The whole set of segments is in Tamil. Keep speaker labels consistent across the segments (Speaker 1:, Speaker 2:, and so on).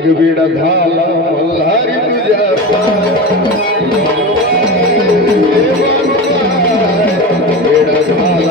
Speaker 1: अगबिड झाला मल्हारी तुझ्या झाला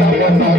Speaker 2: Thank
Speaker 1: you.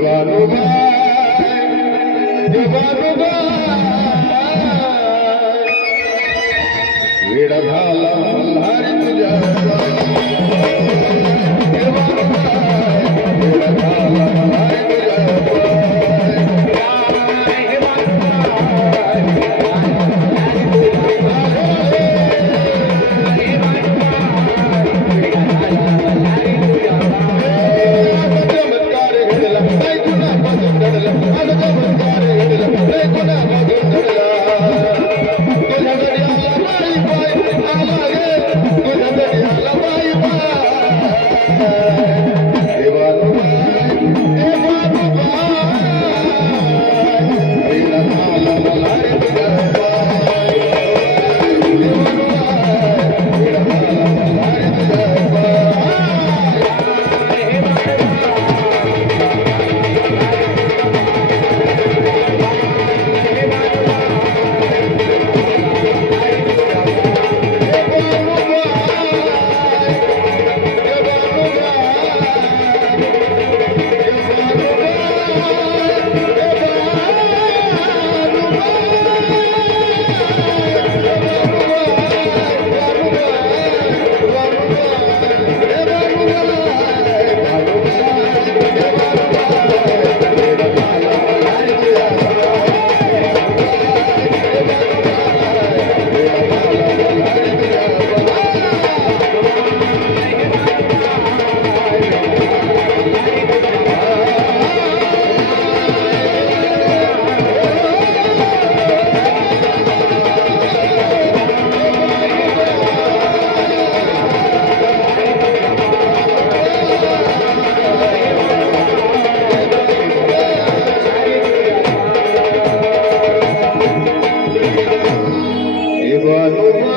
Speaker 1: divanı var. Viva no